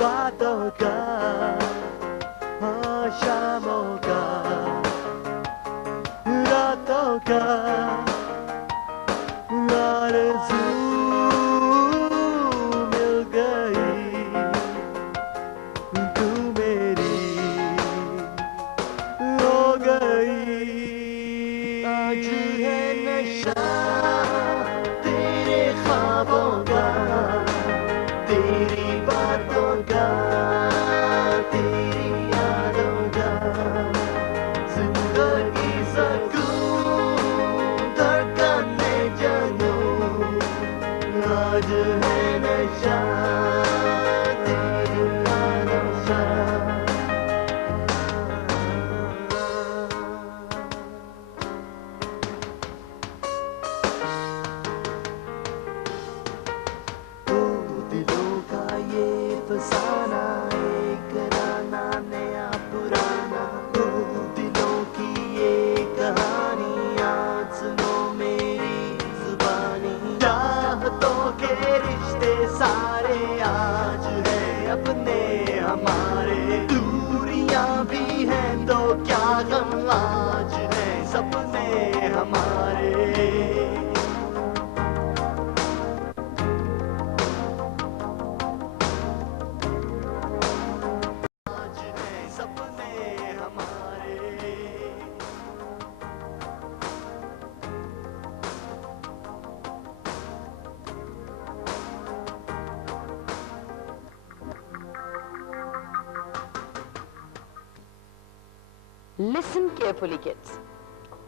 बातों का, हाँ शामों का, रातों का आरज़ू मिल गई, तू मेरी हो गई। आज है नशा तेरे ख्वाबों का, तेरी बातों का, तेरी यादों का, जिंदगी सकूं धड़कने जनूं। आज है नशा तेरा नशा। ओ दिलों का ये फसाना, एक राना नया पुराना, ओ दिलों की ये कहानी, आज सुनो मेरी जुबानी। चाहतों के रिश्ते सारे आज है अपने हमारे, दूरियां भी हैं तो क्या गम, आज है सपने हमारे। आज है सपने हमारे। Listen carefully, kids.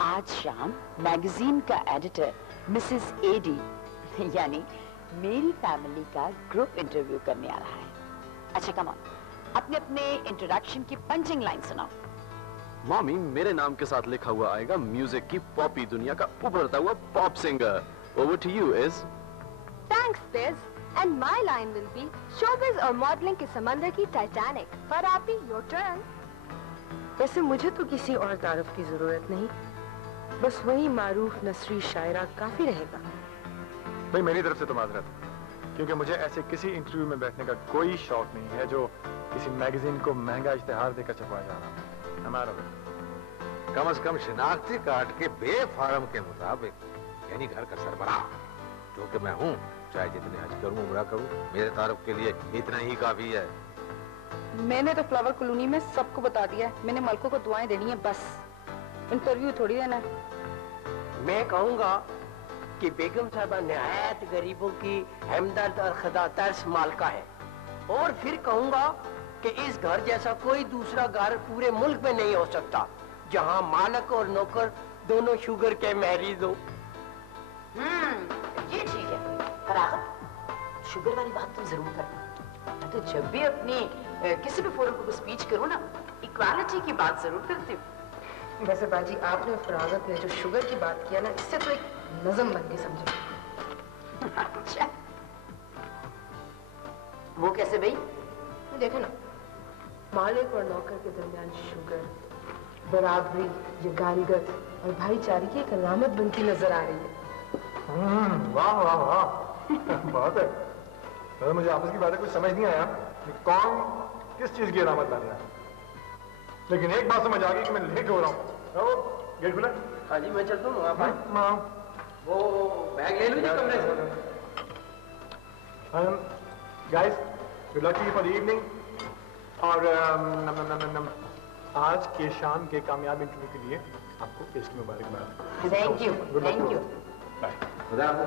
आज शाम मैगजीन का एडिटर मिसेस एडी यानी मेरी फैमिली का ग्रुप इंटरव्यू करने आ रहा है। अच्छा कम ऑन, अपने अपने इंट्रोडक्शन की पंचिंग लाइन सुनाओ। मॉमी, मेरे नाम के साथ लिखा हुआ आएगा म्यूजिक की पॉपी दुनिया का उभरता हुआ pop singer. Over to you इज। Thanks, Biz. And my line will be showbiz और मॉडलिंग के समंदर की टाइटैनिक। फराबी, your turn. वैसे मुझे तो किसी और तारुफ की जरूरत नहीं, बस वही मारूफ नसरी शायरा काफी रहेगा। भाई मेरी तरफ से तो माजरत, क्योंकि मुझे ऐसे किसी इंटरव्यू में बैठने का कोई शौक नहीं है जो किसी मैगजीन को महंगा इश्तिहार देकर छपवाया जा रहा है। हमारा कम से कम शिनाख्ती कार्ड के बेफार्म के मुताबिक, यानी घर का सरबराह जो कि मैं हूँ, चाहे जितने हज करूँ उम्रा करूँ, मेरे तारुफ के लिए इतना ही काफी है। मैंने तो फ्लावर कॉलोनी में सबको बता दिया है, मैंने मलकों को दुआएं देनी है बस, इंटरव्यू थोड़ी देना है। मैं कहूँगा कि बेगम साहबा निहायत गरीबों की हमदर्द और खुदा तरस मालका है, और फिर कहूँगा कि इस घर जैसा कोई दूसरा घर पूरे मुल्क में नहीं हो सकता जहाँ मालक और नौकर दोनों शुगर के मरीज हो। ये ठीक है। फरागत, शुगर वाली बात तुम जरूर करना। मैं तो जब भी अपनी किसी भी फोरम को स्पीच करूँ ना, इक्वालिटी की बात जरूर करती हूँ। वैसे बाजी, आपने फरागत ने जो शुगर की बात किया ना, इससे तो एक नज़म बन गई समझो। अच्छा, वो कैसे भाई? देखो ना, मालिक और नौकर के दरमियान शुगर, बराबरी, यगानगत और भाईचारे की एक अलामत बनती नजर आ रही है। वाह वाह वाह, बहुत है। तो मुझे आपस की बातें कुछ समझ नहीं आया कि कौन किस चीज की अलामत बन रहा है, लेकिन एक बात समझ आ गई कि मैं लेट हो रहा हूँ। गेट खुला? हाँ जी, मैं चलता हूँ। आप वो बैग ले लीजिए कमरे से। Guys, good luck to you for the evening. और आज के शाम के कामयाब इंटरव्यू के लिए आपको इसकी मुबारकबाद। Thank you, thank you. खुदा आपको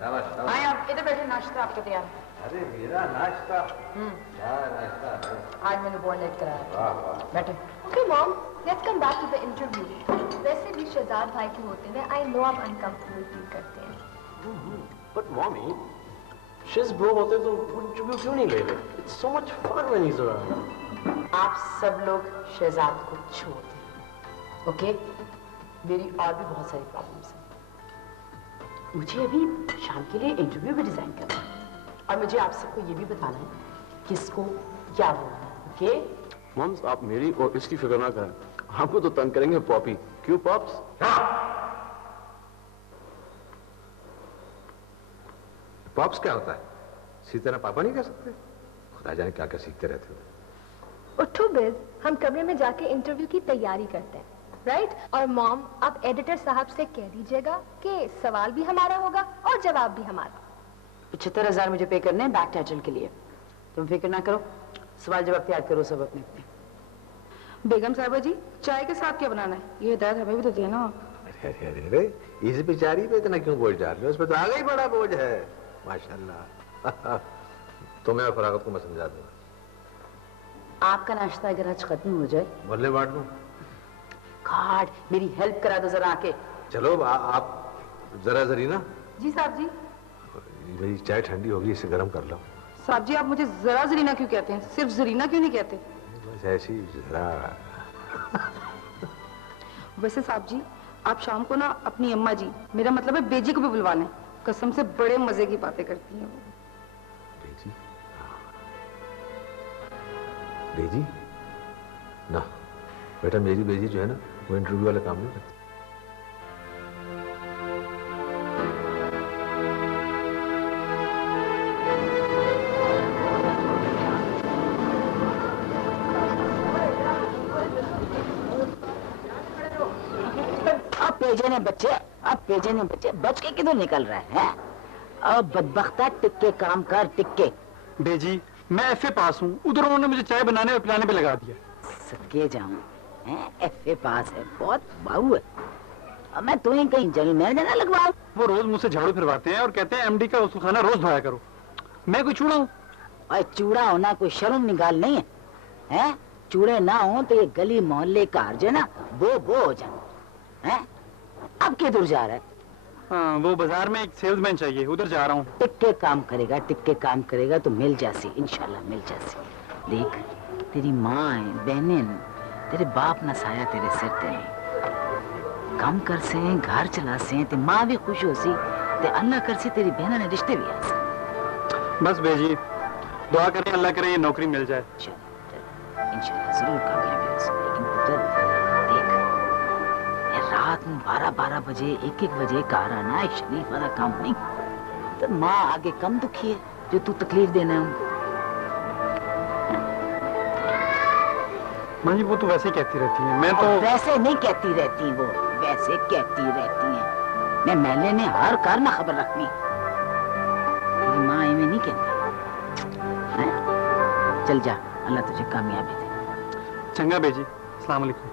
शाबाश। आए आप इधर बैठे, नाश्ता आपका तैयार है। अरे मेरा नाश्ता, क्या नाश्ता है? आज मैंने बहुत लेट कराया। वाह वाह। बैठे। Okay, Mom. Let's come back to the interview. वैसे भी शहजाद भाई के होते हुए I know आप uncomfortable feel करते हैं। But mommy, shiz bro होते तो इंटरव्यू क्यों नहीं ले रहे? It's so much fun when he's around. आप सब लोग शहजाद को छोड़ दें, ओके? मेरी और भी बहुत सारी प्रॉब्लम्स हैं। मुझे अभी शाम के लिए इंटरव्यू भी डिजाइन करना है, और मुझे आप सबको ये भी बताना है किसको क्या बोलना है, ओके? मॉम्स, आप मेरी और इसकी फिक्र ना करें, आपको तो तंग करेंगे पॉपी। क्यों पॉप्स? पॉप्स क्या होता है? सीधी तरह पापा नहीं कह सकते? खुदा जाने क्या क्या सीखते रहते हो। उठो बेज, हम कमरे में जाके इंटरव्यू की तैयारी करते हैं, राइट? और मॉम, आप एडिटर साहब से कह दीजिएगा कि सवाल भी हमारा होगा और जवाब भी हमारा। 75,000 मुझे पे करने हैं बैक टाइटल के लिए। तुम फिक्र ना करो, सवाल जवाब तैयार करो सब अपने अपने। बेगम साहिबा जी, चाय के साथ क्या बनाना है? ये हिदायत हमें भी तो दिया ना। अरे अरे अरे अरे, इस बेचारी पे इतना क्यों बोझ डाल रहे हो? उस पर तो आगे ही बड़ा बोझ है माशाल्लाह। तो मैं फरागत को मैं समझा दूंगा। आपका नाश्ता अगर आज खत्म हो जाए, मोहल्ले बांट दूं? कार्ड मेरी हेल्प करा दो जरा आके। चलो आप जरा जरीना। जी साहब जी। मेरी चाय ठंडी होगी, इसे गर्म कर लो। साहब जी, आप मुझे जरा जरीना क्यों कहते हैं? सिर्फ जरीना क्यों नहीं कहते? बस ऐसी जरा। वैसे साहब जी, आप शाम को ना अपनी अम्मा जी, मेरा मतलब है बेजी को भी बुलवा लें। कसम से बड़े मजे की बातें करती हैं वो। बेजी? बेजी? ना बेटा, मेरी बेजी जो है ना, वो इंटरव्यू वाला काम नहीं करती। अब पेजे ने बच्चे बच के किधर निकल रहे हैं? अब बदबख्ता टिक्के काम कर टिक्के। बेजी, मैं एफए पास हूँ, उधर उन्होंने मुझे चाय बनाने और पिलाने पे लगा दिया। सदके जाऊं, एफए पास है, बहुत बाहू है। अब मैं तुम्हें कहीं जनरल मैनेजर ना लगवाऊं? वो रोज मुझसे झाड़ू फिरवाते हैं और कहते हैं एमडी का वसूलखाना रोज धोया करो। मैं कोई चूड़ा हूँ? और चूड़ा होना कोई शर्म निकाल नहीं है, हैं? चूड़े ना हो तो ये गली मोहल्ले का जो ना वो हो जाए, हैं? अब किधर जा रहा है? हाँ, वो बाजार में एक सेल्समैन चाहिए, उधर जा रहा हूँ। टिक्के काम करेगा तो मिल जासी, इंशाल्लाह मिल जासी। देख, तेरी माँ है, बहनें, तेरे बाप ना साया तेरे सिर ते काम कर से घर चला से ते माँ भी खुश हो सी ते अल्लाह कर से तेरी बहना ने रिश्ते भी आ सी। बस बेजी, दुआ करें अल्लाह करे ये नौकरी मिल जाए। इंशाल्लाह जरूर कामयाबी हो सी। लेकिन पुत्र देख, रात में 12-12 बजे 1-1 बजे घर आना है शरीफ वाला काम नहीं। तो माँ आगे कम दुखी है जो तू तकलीफ देना है उनको। माँ जी, वो तो वैसे ही कहती रहती है, मैं तो वैसे नहीं कहती रहती, वो वैसे कहती रहती है। मैं महल्ले ने हर कार ना खबर रखनी। तेरी माँ इन्हें नहीं कहती है? चल जा, अल्लाह तुझे कामयाबी दे। चंगा बेजी, अस्सलाम वालेकुम।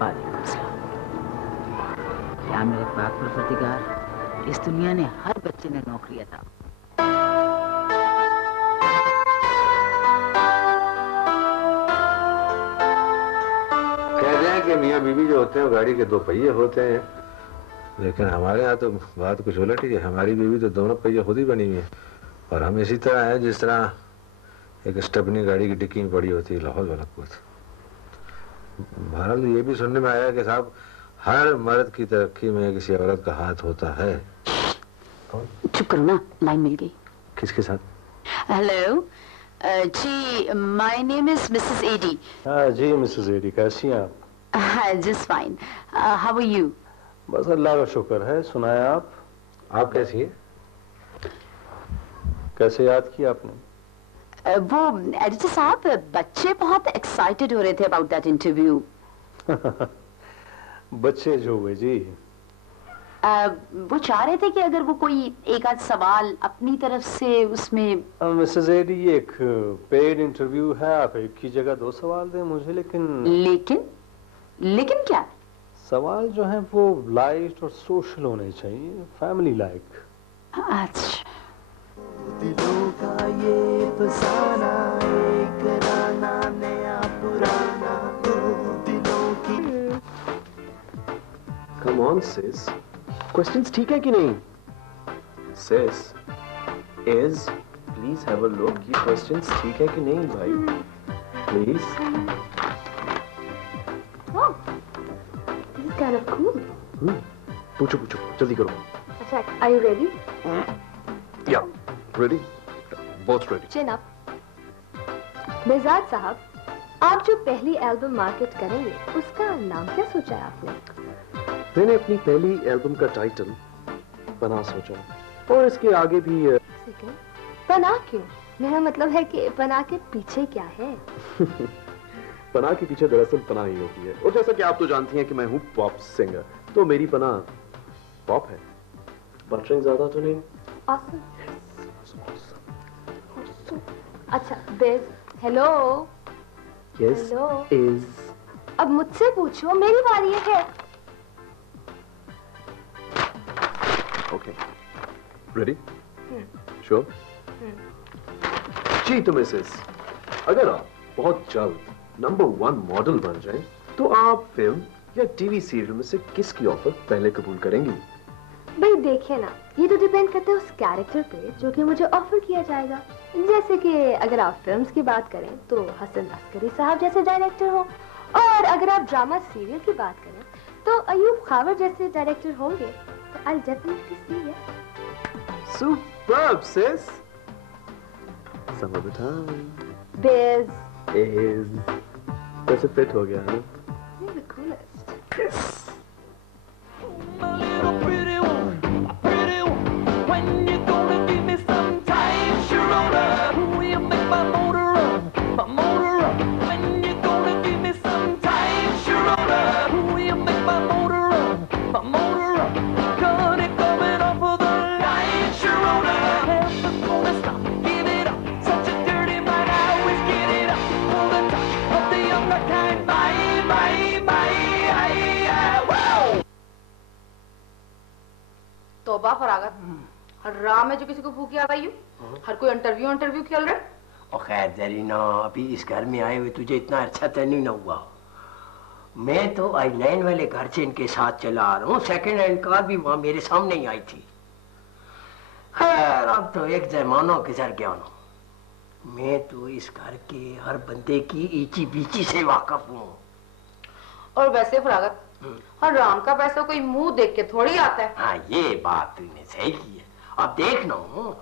वालेकुम सलाम। या मेरे पाक परवरदिगार, इस दुनिया ने हर बच्चे ने नौकरी अता। कहते हैं कि मियाँ बीवी जो होते हैं वो गाड़ी के 2 पहिए होते हैं, लेकिन हमारे यहाँ तो बात कुछ उलट ही है। हमारी बीवी तो दोनों पहिए खुद ही बनी हुई है और हम इसी तरह हैं जिस तरह एक स्टेपनी गाड़ी की डिक्की में पड़ी होती है। लाहौल वाला कुछ बहरहाल ये भी सुनने में आया कि साहब हर मर्द की तरक्की में किसी औरत का हाथ होता है। चुप करो ना, लाइन मिल गई। किसके साथ? हेलो जी, my name is Mrs Eddie. हाँ जी मिसेस एडी, कैसी हैं आप? Just fine, how are you? बस अल्लाह का शुक्र है। सुनाया आप कैसी हैं? कैसे याद किया आपने? वो एडिटर साहब, बच्चे बहुत एक्साइटेड हो रहे थे अबाउट दैट इंटरव्यू। बच्चे जो हुए जी, वो चाह रहे थे कि अगर वो कोई एक आध सवाल अपनी तरफ से उसमें। मिसेस एडी, ये एक पेड इंटरव्यू है, आप एक की जगह 2 सवाल दें मुझे। लेकिन क्या? सवाल जो हैं वो लाइट और सोशल होने चाहिए, फैमिली लाइक। अच्छा, दिलों का ये फसाना, एक राना नया पुराना, दो दिलों की। Come on, sis. Questions ठीक है कि नहीं? Sis, is please have a look. ये questions ठीक है कि नहीं भाई? Please. Oh, this is kind of cool. पूछो जल्दी करो। अच्छा, are you ready? Yeah, ready? Both ready. Chin up. Behzad साहब, आप जो पहली एल्बम मार्केट करेंगे उसका नाम क्या सोचा है आपने? मैंने अपनी पहली एल्बम का टाइटल पनाह सोचा और इसके आगे भी पनाह क्यों? मेरा मतलब है कि पनाह के पीछे क्या है? पनाह के पीछे दरअसल पनाह ही होती है। और जैसा कि आप तो जानती हैं कि मैं हूँ पॉप सिंगर, तो मेरी पनाह पॉप है। बटरिंग ज्यादा तो नहीं? Awesome. अच्छा बेज, हेलो। Yes, hello. is. अब मुझसे पूछो, मेरी बारी है। Okay. Ready? Sure? जी तो मिसेस, अगर आप बहुत जल्द नंबर 1 मॉडल बन जाएं, तो आप फिल्म या टीवी सीरियल में से किसकी ऑफर पहले कबूल करेंगी? भाई देखिए ना, ये तो डिपेंड करता है उस कैरेक्टर पे जो कि मुझे ऑफर किया जाएगा। जैसे कि अगर आप फिल्म्स की बात करें तो हसन अस्करी साहब जैसे डायरेक्टर हो, और अगर आप ड्रामा सीरियल की बात करें तो अयूब खावर जैसे डायरेक्टर होंगे, तो I definitely see it. Superb, sis. Some of the time. Biz. Is. वैसे फिट हो गया है ना? You're the coolest. Yes. तौबा फरागत, हर राह में जो किसी को भूखी आ गई हो, हर कोई इंटरव्यू खेल रहे। और खैर जरीना, अभी इस घर में आए हुए तुझे इतना अच्छा तो नहीं ना हुआ। मैं तो आइलैंड वाले घर से इनके साथ चला आ रहा हूँ, सेकंड हैंड कार भी वहां मेरे सामने ही आई थी। खैर अब तो एक जमाना गुजर गया ना, मैं तो इस घर के हर बंदे की ईची बीची से वाकिफ हूँ। और वैसे फरागत, हर राम का पैसा कोई मुंह देख के थोड़ी आता है। हाँ ये बात तूने सही की है। अब देखना हूँ,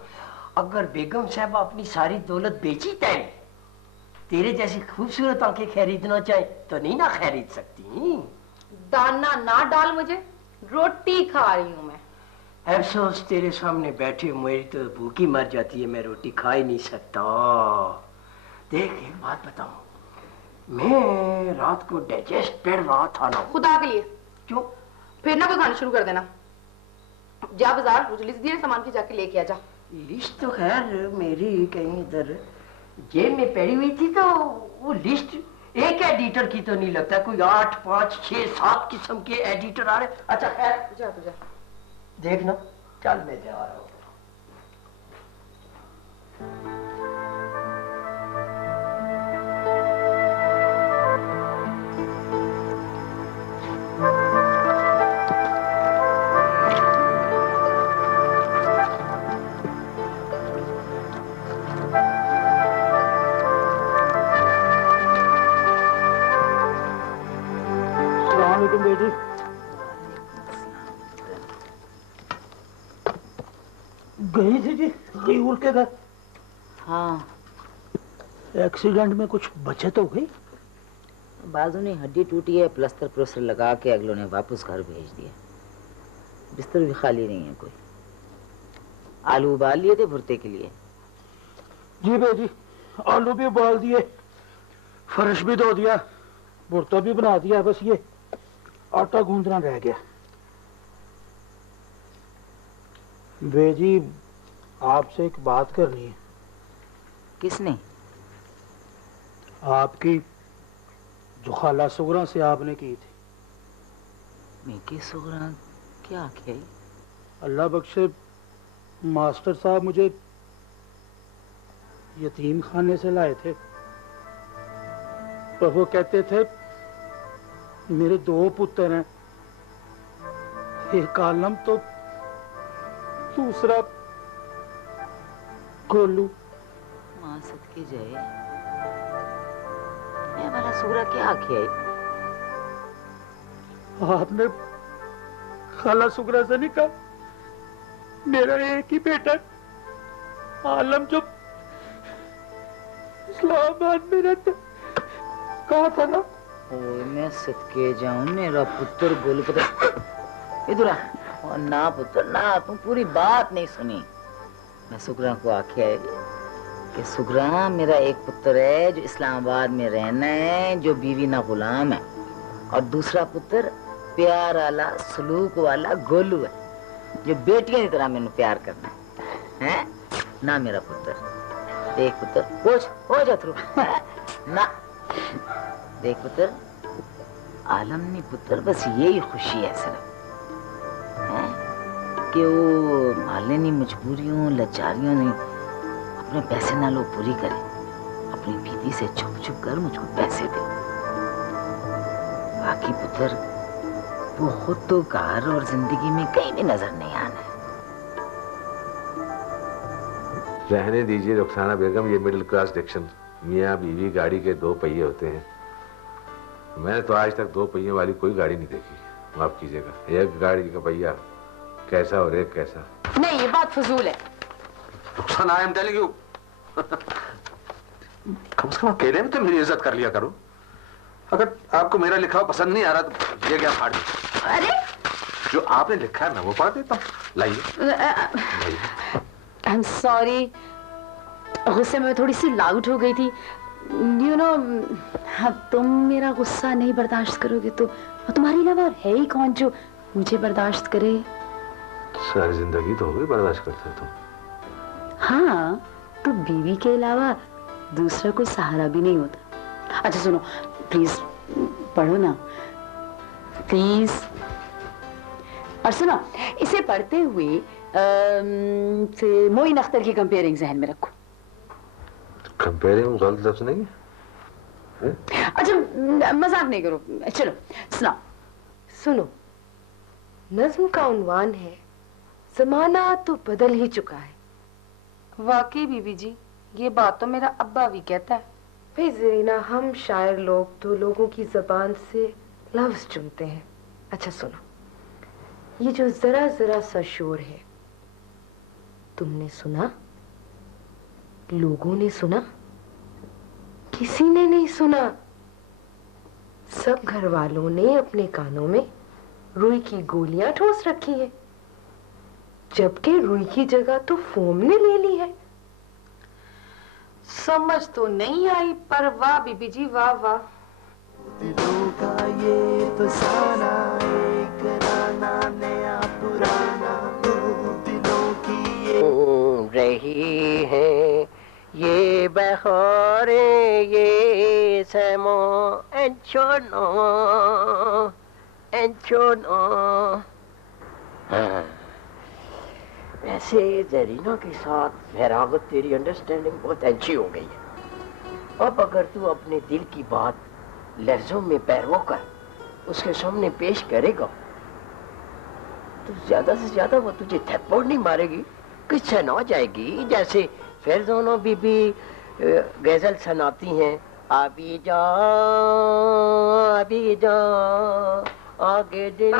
अगर बेगम साहब अपनी सारी दौलत बेची तेरे जैसी खूबसूरत आंखें खरीदना चाहे तो नहीं ना खरीद सकती। दाना ना डाल मुझे, रोटी खा रही हूँ मैं। अफसोस तेरे सामने बैठे मेरी तो भूखी मर जाती है, मैं रोटी खा ही नहीं सकता। देख एक बात बताऊं, मैं रात को डाइजेस्ट कर रहा था ना। खुदा के लिए क्यों? फिर ना कोई खाना शुरू कर देना। जा बाजार, मुझे लिस्ट दिए सामान की, जाके लेके आ जा। लिस्ट तो खैर मेरी कहीं इधर जेब में पड़ी हुई थी, तो वो लिस्ट एक एडिटर की तो नहीं लगता, कोई 8, 5, 6, 7 किस्म के एडिटर आ रहे। अच्छा खैर जा तू जा, देखना, चल मैं जा रहा हूँ। बेटी गई थी जी गईउल के घर। हाँ, एक्सीडेंट में कुछ बचत हो गई? बाजू ने हड्डी टूटी है, प्लास्टर प्लस्टर लगा के अगलों ने वापस घर भेज दिया। बिस्तर भी खाली नहीं है कोई। आलू उबाल लिए थे भुर्ते के लिए। जी बेटी, आलू भी उबाल दिए, फर्श भी धो दिया, भुर्ता भी बना दिया, बस ये आटा गूंदना रह गया। बेजी आपसे एक बात करनी है। किसने? आपकी जो खाला सुगरा से आपने की थी। मैं सुगरा क्या आखे? अल्लाह बख्शे मास्टर साहब मुझे यतीम खाने से लाए थे, पर वो कहते थे मेरे 2 पुत्र हैं, एक आलम तो दूसरा गोलू। मां सदके जाए, मैं वाला सुगरा क्या आखे? आपने खाला सुगरा से नहीं कहा मेरा एक ही बेटा आलम जो इस्लामाबाद में रहता, कहा था ना? ओए मैं सदके जाऊं, मेरा पुत्र गोलू पता इधर आ। और ना पुत्र ना, तुम पूरी बात नहीं सुनी। मैं सुगरा को आखे कि सुगरा मेरा एक पुत्र है जो इस्लामाबाद में रहना है, जो बीवी ना गुलाम है, और दूसरा पुत्र प्यार वाला सलूक वाला गोलू है, जो बेटियों की तरह मैंने प्यार करना है। ना मेरा पुत्र, देख पुत्र, हो जा थ्रू ना देख पुत्र, आलम ने पुत्र बस यही खुशी है सिर्फ कि वो मालने नी मजबूरियों लाचारियों ने अपने पैसे ना लो पूरी करे, अपनी बीवी से छुप छुप कर मुझको पैसे दे। बाकी पुत्र वो खुद तो घर और जिंदगी में कहीं भी नजर नहीं आना है। रहने दीजिए रुखसाना बेगम, ये मिडिल क्लास डिक्शन, मियाँ बीवी गाड़ी के दो पहिए होते हैं। मैंने तो आज तक दो पहियों वाली कोई गाड़ी नहीं देखी, माफ कीजिएगा। एक गाड़ी का पहिया कैसा और एक कैसा। नहीं, ये बात फजूल है। Rukhsana, I am telling you, कम से कम अकेले में तो मेरी इज्जत कर लिया करो। अगर आपको मेरा लिखा हुआ पसंद नहीं आ रहा तो ये क्या फाड़ दो। अरे जो आपने लिखा है मैं वो पढ़ देता हूँ, लाइए। आई एम सॉरी, गुस्से में थोड़ी सी लाउड हो गई थी। यू नो, तुम मेरा गुस्सा नहीं बर्दाश्त करोगे तो तुम्हारे अलावा है ही कौन जो मुझे बर्दाश्त करे। सारी जिंदगी तो हो गई बर्दाश्त करते तुम। हाँ, तो बीवी के अलावा दूसरा कोई सहारा भी नहीं होता। अच्छा सुनो, प्लीज पढ़ो ना, प्लीज। और सुनो, इसे पढ़ते हुए मोइन अख्तर की कंपेयरिंग जहन में रखो। कंपेयरिंग गलत लफ्ज नहीं है? अच्छा मजाक नहीं करो, चलो सुनाओ। सुनो, नज्म का उन्वान है जमाना तो बदल ही चुका है। वाकई बीबी जी, ये बात तो मेरा अब्बा भी कहता है। भाई ज़रीना, हम शायर लोग तो लोगों की जबान से लफ्ज चुनते हैं। अच्छा सुनो, ये जो जरा जरा सा शोर है, तुमने सुना? लोगों ने सुना? किसी ने नहीं सुना। सब घर वालों ने अपने कानों में रुई की गोलियां ठोस रखी हैं, जबकि रुई की जगह तो फोम ने ले ली है। समझ तो नहीं आई, पर वाह बीबी जी, वाह वाह। दिलों का ये फसाना, एक राना नया पुराना, दो दिलों की ये रही है ये बहारे, ये समो एंचोनो एंचोनो। हाँ, वैसे जरीना के साथ फरागत तेरी अंडरस्टैंडिंग बहुत अच्छी हो गई है। अब अगर तू अपने दिल की बात लफ्जों में पैरवो कर उसके सामने पेश करेगा तो ज्यादा से ज्यादा वो तुझे थप्पड़ नहीं मारेगी, किस्सा ना जाएगी। जैसे फैज़ोनो बीबी गजल सुनाती हैं, अभी जा आगे दिल।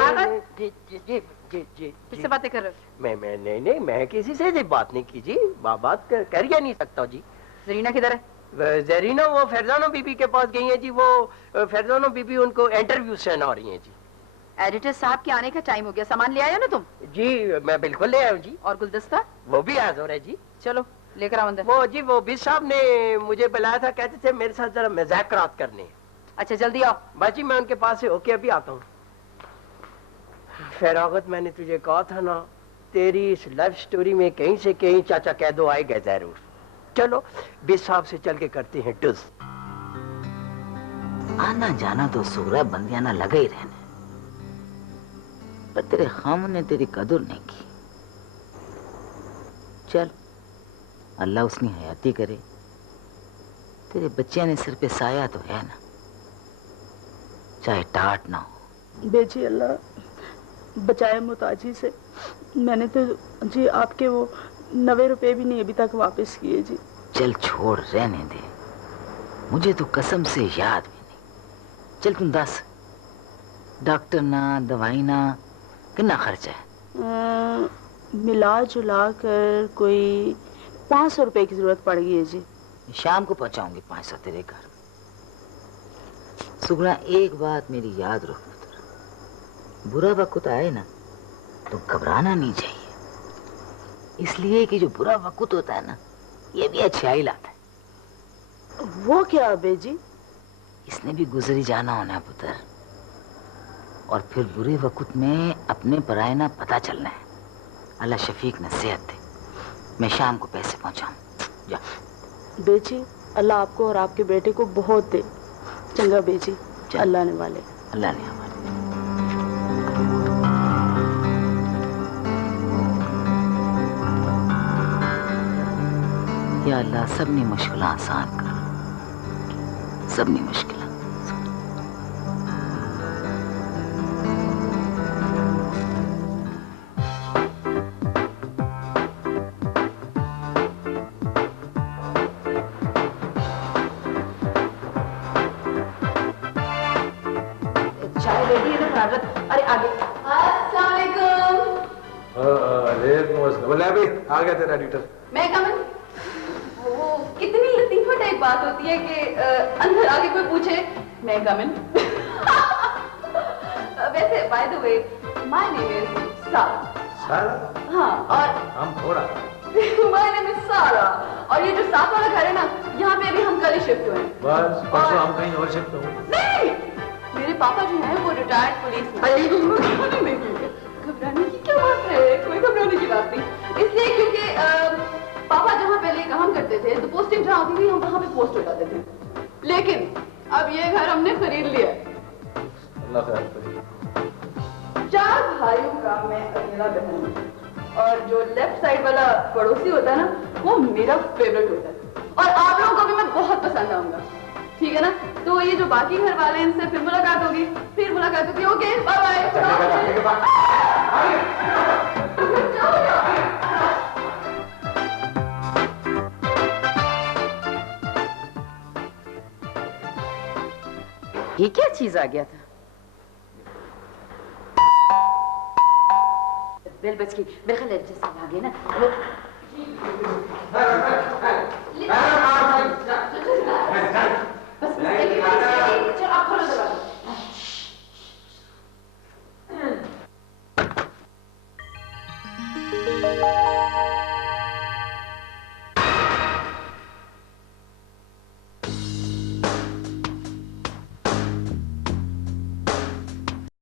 जी जी जी जी जी किससे बातें कर रहे हो? मैं नहीं, मैं किसी से बात नहीं की जी। बात कर या नहीं सकता जी। जरीना किधर है? जरीना वो फैज़ानो बीबी के पास गई है जी। वो फैज़ानो बीबी उनको इंटरव्यू सुना रही है जी। एडिटर साहब के आने का टाइम हो गया, सामान ले आया ना तुम? जी मैं बिल्कुल ले आया हूँ जी। और गुलदस्ता? वो भी हाजिर है जी। चलो लेकर आओ अंदर। वो जी वो बिस साहब ने मुझे बुलाया था, कहते थे मेरे साथ जरा मजाकरात करने। अच्छा जल्दी आओ। बस जी मैं उनके पास से होके अभी आता हूँ। फरागत, मैंने तुझे कहा था ना, तेरी इस लव स्टोरी में कहीं से कहीं चाचा कह दो आएगा जरूर। चलो बिस साहब से चल के करते हैं टुस। आना जाना तो सुगरा बंदियाना लगा ही रहने, पर तेरे खाम ने तेरी कदर नहीं की। चल अल्लाह उसकी हयाती करे, तेरे बच्चे ने सिर पे साया तो है ना, चाहे टाट ना हो। बेजी अल्लाह बचाए मुताजी से। मैंने तो जी आपके वो 90 रुपए भी नहीं अभी तक वापस किए जी। चल छोड़, रहने दे, मुझे तो कसम से याद भी नहीं। चल तुम दस, डॉक्टर ना दवाई ना कितना खर्चा है? मिला जुला कर कोई 500 रुपए की जरूरत पड़ गई है जी। शाम को पहुंचाऊंगी 500 तेरे घर। सुगना एक बात मेरी याद रखो, बुरा वक्त आए ना तो घबराना नहीं चाहिए, इसलिए कि जो बुरा वक्त होता है ना ये भी अच्छाई लाता है। वो क्या अबे जी? इसने भी गुजरी जाना होना है पुत्र, और फिर बुरे वक्त में अपने पराए ना पता चलना है। अल्लाह शफीक नसीहत दे, मैं शाम को पैसे पहुंचाऊं। जा बेजी, अल्लाह आपको और आपके बेटे को बहुत दे। चंगा बेजी, अल्लाह ने वाले। अल्लाह ने हमारे। या अल्लाह सबनी मुश्किल आसान कर, सबनी मुश्किल। चाय रेडी है ना? अरे आगे। अस्सलाम वालेकुम। बोले अभी आ गया तेरा एडिटर। मैं कमन। वो कितनी लतीफा टाइप बात होती है कि अंदर आके कोई पूछे मैं कमन। वैसे by the way my name is सारा। सारा? हाँ, और हम थोड़ा माय नेम इज सारा। और ये जो साथ वाला घर है ना, यहाँ पे अभी हम कल ही शिफ्ट हुए हैं। बस परसों हम कहीं और शिफ्ट होंगे। नहीं, मेरे पापा जो हैं वो रिटायर्ड पुलिस में। घबराने की क्या बात है? कोई घबराने की बात नहीं। इसलिए क्योंकि पापा जहाँ पहले काम करते थे तो पोस्टिंग जहाँ होती थी हम वहाँ पे पोस्ट हो जाते थे। लेकिन अब ये घर हमने खरीद लिया। अल्लाह खैर करे। 4 भाइयों का मैं अकेला बहन हूँ, और जो लेफ्ट साइड वाला पड़ोसी होता है ना, वो मेरा फेवरेट होता है। और आप लोगों को भी मैं बहुत पसंद आऊंगा, ठीक है ना? तो ये जो बाकी घर वाले हैं, इनसे फिर मुलाकात होगी। Okay, bye bye. ये क्या चीज आ गया था? बेल बच गई। मेरे ख्याल जैसे आ गए ना।